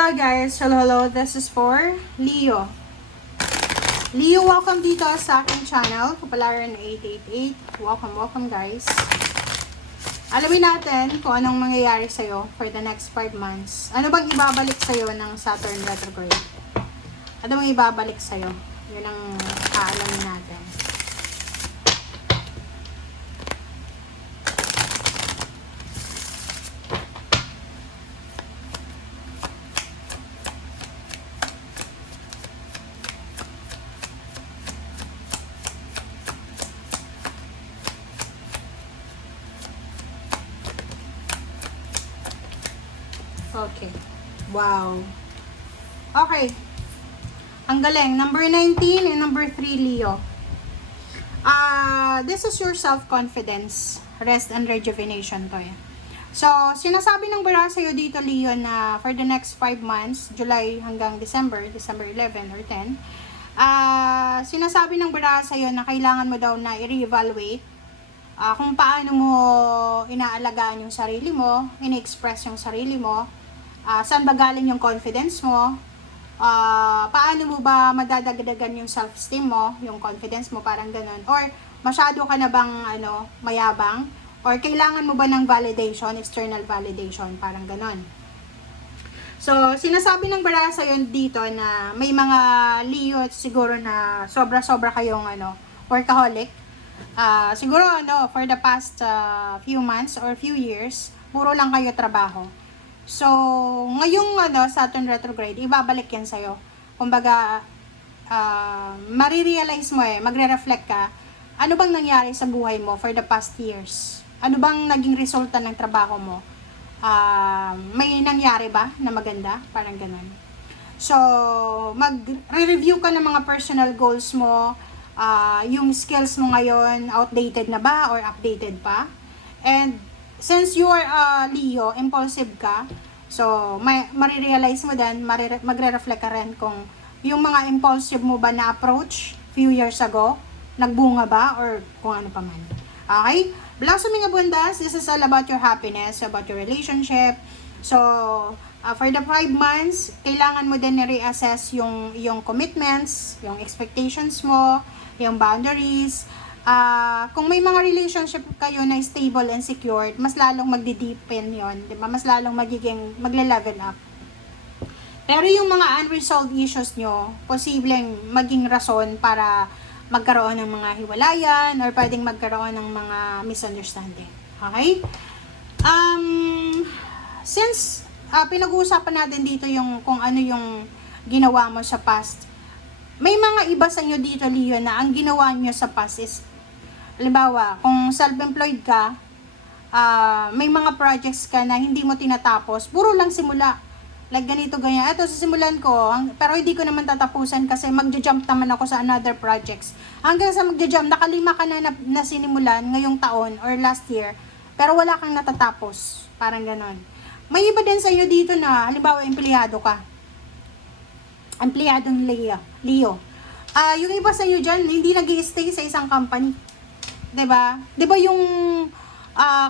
Hello guys, hello, this is for Leo. Leo, welcome dito sa aking channel, Kapalaran 888. Welcome guys. Alamin natin kung anong mangyayari sa'yo for the next 5 months. Ano bang ibabalik sa'yo ng Saturn retrograde? Ano bang ibabalik sa'yo? Yun ang aalamin natin. Okay. Wow. Okay. Ang galing. Number 19 and number 3, Leo. This is your self-confidence, rest and rejuvenation to eh. So, sinasabi ng bara sa'yo dito, Leo, na for the next 5 months, July hanggang December 11 or 10, sinasabi ng bara sa'yo na kailangan mo daw na i-reevaluate kung paano mo inaalagaan yung sarili mo, ini-express yung sarili mo, saan ba galing yung confidence mo, paano mo ba madadagdagan yung self-esteem mo, yung confidence mo, parang ganun. Or masyado ka na bang mayabang, or kailangan mo ba ng validation, external validation, parang ganun. So, sinasabi ng barasa yun dito na may mga Leo siguro na sobra-sobra kayong workaholic. Siguro for the past few months or few years, puro lang kayo trabaho. So, ngayong Saturn retrograde, ibabalik yan sa'yo. Kumbaga, marirealize mo magre-reflect ka, ano bang nangyari sa buhay mo for the past years? Ano bang naging resulta ng trabaho mo? May nangyari ba na maganda? Parang ganun. So, mag-review ka ng mga personal goals mo, yung skills mo ngayon, outdated na ba or updated pa? And since you are Leo, impulsive ka, so marirealize mo din, magre-reflect ka rin kung yung mga impulsive mo ba na approach few years ago, nagbunga ba or kung ano pa man. Okay? Blossoming Abundance, this is all about your happiness, about your relationship. So, for the 5 months, kailangan mo din i-reassess yung commitments, yung expectations mo, yung boundaries. Kung may mga relationship kayo na stable and secured, mas lalong magdi-deepen yon, di ba? Mas lalong magle-level up. Pero yung mga unresolved issues nyo, posibleng maging rason para magkaroon ng mga hiwalayan or pwedeng magkaroon ng mga misunderstanding. Okay? Since pinag-uusapan natin dito yung kung ano yung ginawa mo sa past, may mga iba sa inyo dito, Leo, na ang ginawa nyo sa past is, halimbawa, kung self-employed ka, may mga projects ka na hindi mo tinatapos, puro lang simula. Like ganito, ganyan. Ito, sisimulan ko, pero hindi ko naman tatapusan kasi magja-jump naman ako sa another projects. Hanggang sa magja-jump, nakalima ka na sinimulan ngayong taon or last year, pero wala kang natatapos. Parang ganon. May iba din sa inyo dito na, halimbawa, empleyado ka. Empleyadong Leo. Yung iba sa inyo dyan, hindi nag-i-stay sa isang company. Diba? Diba yung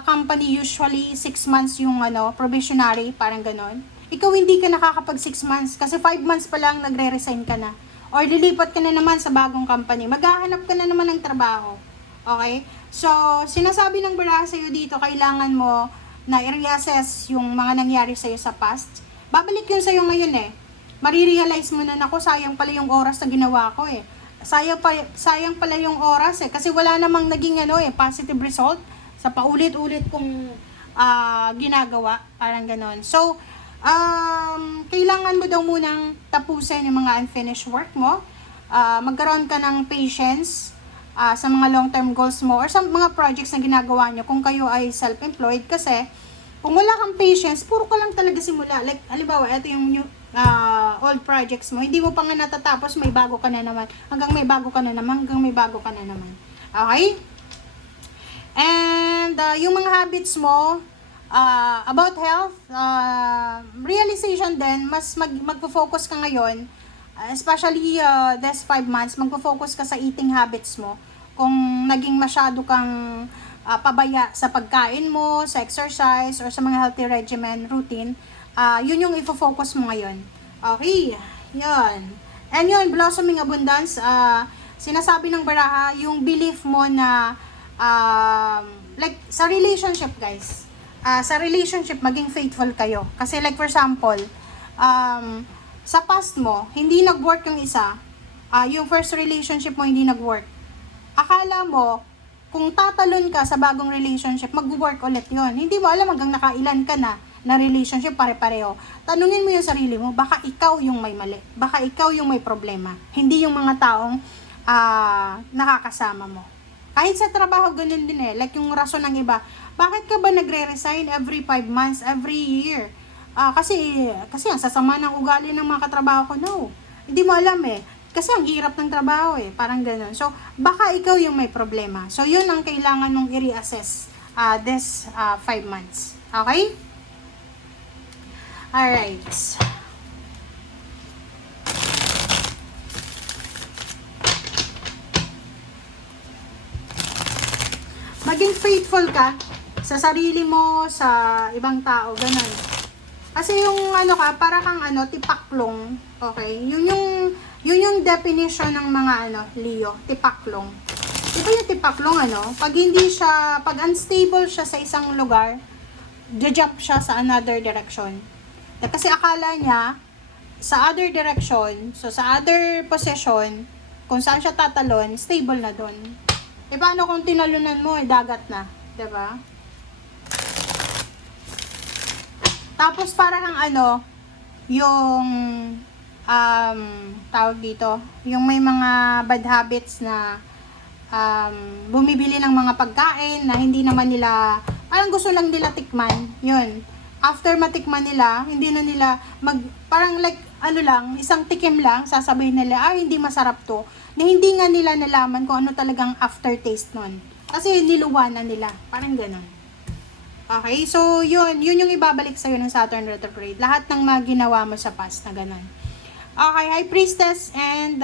company usually 6 months yung probationary, parang ganon. Ikaw hindi ka nakakapag 6 months kasi 5 months pa lang nagre-resign ka na. Or lilipat ka na naman sa bagong company. Maghahanap ka na naman ng trabaho. Okay? So, sinasabi ng bara sa'yo dito, kailangan mo na i-reassess yung mga nangyari sa'yo sa past. Babalik yun sa'yo ngayon marirealize mo na, naku, sayang pala yung oras na ginawa ko sayang pala yung oras kasi wala namang naging positive result sa paulit-ulit kong ginagawa, parang ganon. So, kailangan mo daw munang tapusin yung mga unfinished work mo, magkaroon ka ng patience sa mga long-term goals mo or sa mga projects na ginagawa nyo kung kayo ay self-employed, kasi kung wala kang patience, puro ka lang talaga simula. Like, halimbawa, ito yung new, old projects mo, hindi mo pa nga natatapos, may bago ka na naman, hanggang may bago ka na naman. Okay? And, yung mga habits mo, about health, realization din, mas magpo-focus ka ngayon, especially this 5 months, magpo-focus ka sa eating habits mo. Kung naging masyado kang pabaya sa pagkain mo, sa exercise, or sa mga healthy regimen, routine, Yun yung ifo-focus mo ngayon. Okay, yun. And yun, blossoming abundance, sinasabi ng baraha, yung belief mo na, like, sa relationship, guys, sa relationship, maging faithful kayo. Kasi like, for example, sa past mo, hindi nag-work yung isa, yung first relationship mo hindi nag-work. Akala mo, kung tatalon ka sa bagong relationship, mag-work ulit yon. Hindi mo alam hanggang nakailan ka na relationship, pare-pareho. Tanungin mo yung sarili mo, baka ikaw yung may mali. Baka ikaw yung may problema. Hindi yung mga taong nakakasama mo. Kahit sa trabaho, ganun din eh. Like yung rason ng iba, bakit ka ba nagre-resign every 5 months, every year? Kasi ang sasama ng ugali ng mga katrabaho ko, no. Hindi mo alam eh. Kasi ang hirap ng trabaho eh. Parang ganun. So, baka ikaw yung may problema. So, yun ang kailangan mong i-reassess this 5 months. Okay? Alright. Maging faithful ka sa sarili mo, sa ibang tao, ganun. Kasi yung para kang tipaklong, okay? Yun yung definition ng mga Leo, tipaklong. Diba yung tipaklong pag unstable siya sa isang lugar, jump siya sa another direction. Kasi akala niya, sa other direction, so sa other position, kung saan siya tatalon, stable na doon. E paano kung tinalunan mo, dagat na, diba? Tapos parang yung tawag dito, yung may mga bad habits na bumibili ng mga pagkain na hindi naman nila, parang gusto lang nila tikman, yun. After matikman nila, hindi na nila parang like, isang tikim lang, sasabihin nila, hindi masarap to. Na hindi nga nila nalaman kung ano talagang aftertaste nun. Kasi niluwanan nila, parang ganun. Okay, so yun yung ibabalik sa'yo ng Saturn retrograde. Lahat ng mga ginawa mo sa past na ganun. Okay, High Priestess and,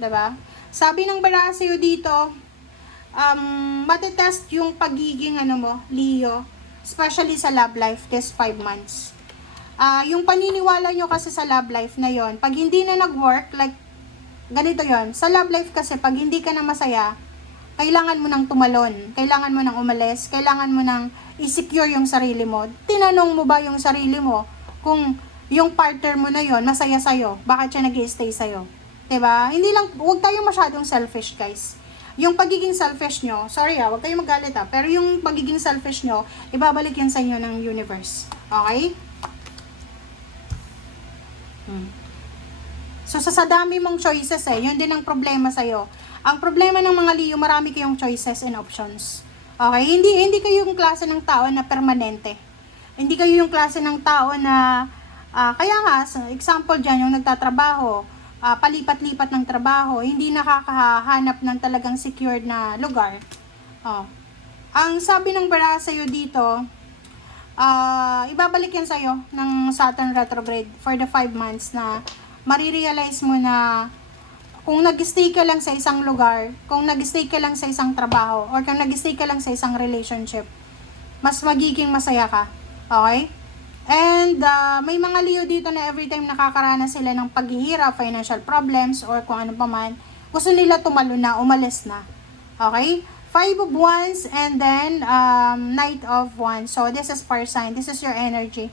diba? Sabi ng baraha sa'yo dito, matetest yung pagiging Leo, especially sa love life this 5 months. Yung paniniwala nyo kasi sa love life na yon, pag hindi na nag-work, like, ganito yon. Sa love life kasi, pag hindi ka na masaya, kailangan mo nang tumalon, kailangan mo nang umalis, kailangan mo nang i-secure yung sarili mo. Tinanong mo ba yung sarili mo kung yung partner mo na yon masaya sa'yo? Bakit siya nag-i-stay sa'yo? Diba? Hindi lang, huwag tayong masyadong selfish, guys. Yung pagiging selfish nyo, sorry huwag kayong magalit pero yung pagiging selfish nyo, ibabalik yan sa inyo ng universe. Okay? So, sa dami mong choices yun din ang problema sa'yo. Ang problema ng mga Leo, marami kayong choices and options. Okay? Hindi kayo yung klase ng tao na permanente. Hindi kayo yung klase ng tao na, kaya nga, example dyan, yung nagtatrabaho, palipat-lipat ng trabaho, hindi nakakahanap ng talagang secured na lugar. Ang sabi ng baraha sa'yo dito, ibabalik yan sa'yo ng Saturn retrograde for the 5 months na marirealize mo na kung nag-stay ka lang sa isang lugar, kung nag-stay ka lang sa isang trabaho, or kung nag-stay ka lang sa isang relationship, mas magiging masaya ka. Okay? And may mga Leo dito na every time nakakaranas sila ng paghihirap, financial problems, or kung ano pa man, gusto nila tumalo na, umalis na. Okay? 5 of Wands and then Knight of Wands. So, this is fire sign. This is your energy.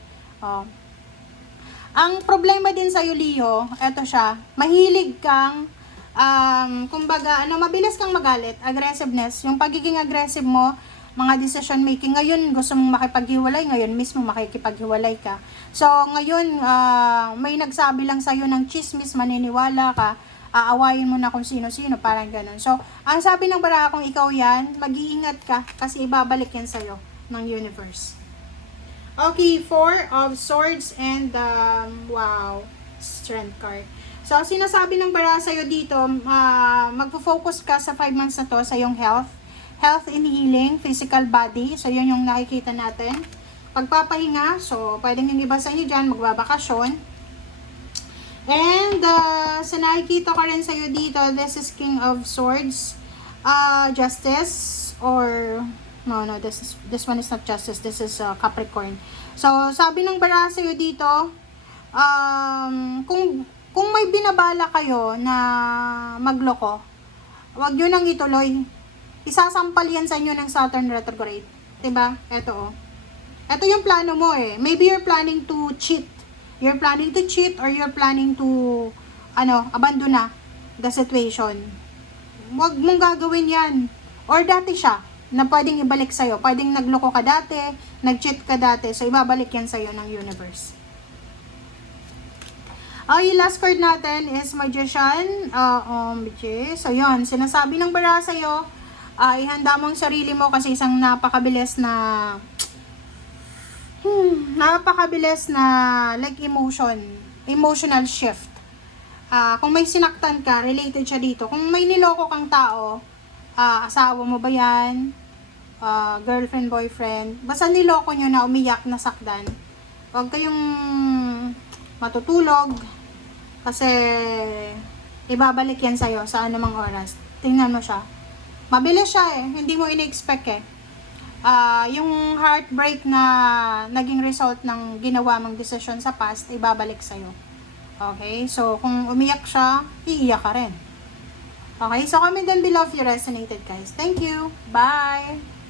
Ang problema din sa'yo, Leo, eto siya, mahilig kang, kumbaga, mabilis kang magalit, aggressiveness. Yung pagiging aggressive mo, mga decision making, ngayon gusto mong makipaghiwalay, ngayon mismo makikipaghiwalay ka. So, ngayon, may nagsabi lang sa'yo ng chismis, maniniwala ka, aawayin mo na kung sino-sino, parang ganun. So, ang sabi ng baraha, kung ikaw yan, mag-iingat ka, kasi ibabalik yan sa'yo ng universe. Okay, 4 of Swords and, wow, Strength card. So, sinasabi ng baraha sa'yo dito, magpo-focus ka sa 5 months na to sa iyong health and healing, physical body. So, yun yung nakikita natin. Pagpapahinga, so, pwedeng yung iba sa inyo dyan, magbabakasyon. And, sa nakikita ko rin sa'yo dito, this is King of Swords, Justice, or, no, this one is not Justice, this is Capricorn. So, sabi ng bara sa'yo dito, kung may binabala kayo na magloko, wag nyo nang ituloy. Isasampal yan sa inyo ng Saturn retrograde. Diba? Ito, oh. Ito yung plano mo eh. Maybe you're planning to cheat. You're planning to cheat or you're planning to, abandon na the situation. Wag mong gagawin yan. Or dati siya, na pwedeng ibalik sa'yo. Pwedeng nagloko ka dati, nag-cheat ka dati. So, ibabalik yan sa'yo ng universe. Yung last card natin is Magician. So, yun. Sinasabi ng bara sa'yo, ihanda mo ang sarili mo kasi isang napakabilis na like emotional shift. Kung may sinaktan ka, related siya dito. Kung may niloko kang tao, asawa mo ba yan? Girlfriend, boyfriend? Basta niloko nyo na umiyak, nasakdan. Huwag kayong matutulog kasi ibabalik yan sa'yo sa anumang oras. Tingnan mo siya. Mabilis siya eh. Hindi mo in-expect eh. Yung heartbreak na naging result ng ginawa mong desisyon sa past, ibabalik sa'yo. Okay? So, kung umiyak siya, iiyak ka rin. Okay? So, comment down below if you resonated, guys. Thank you. Bye!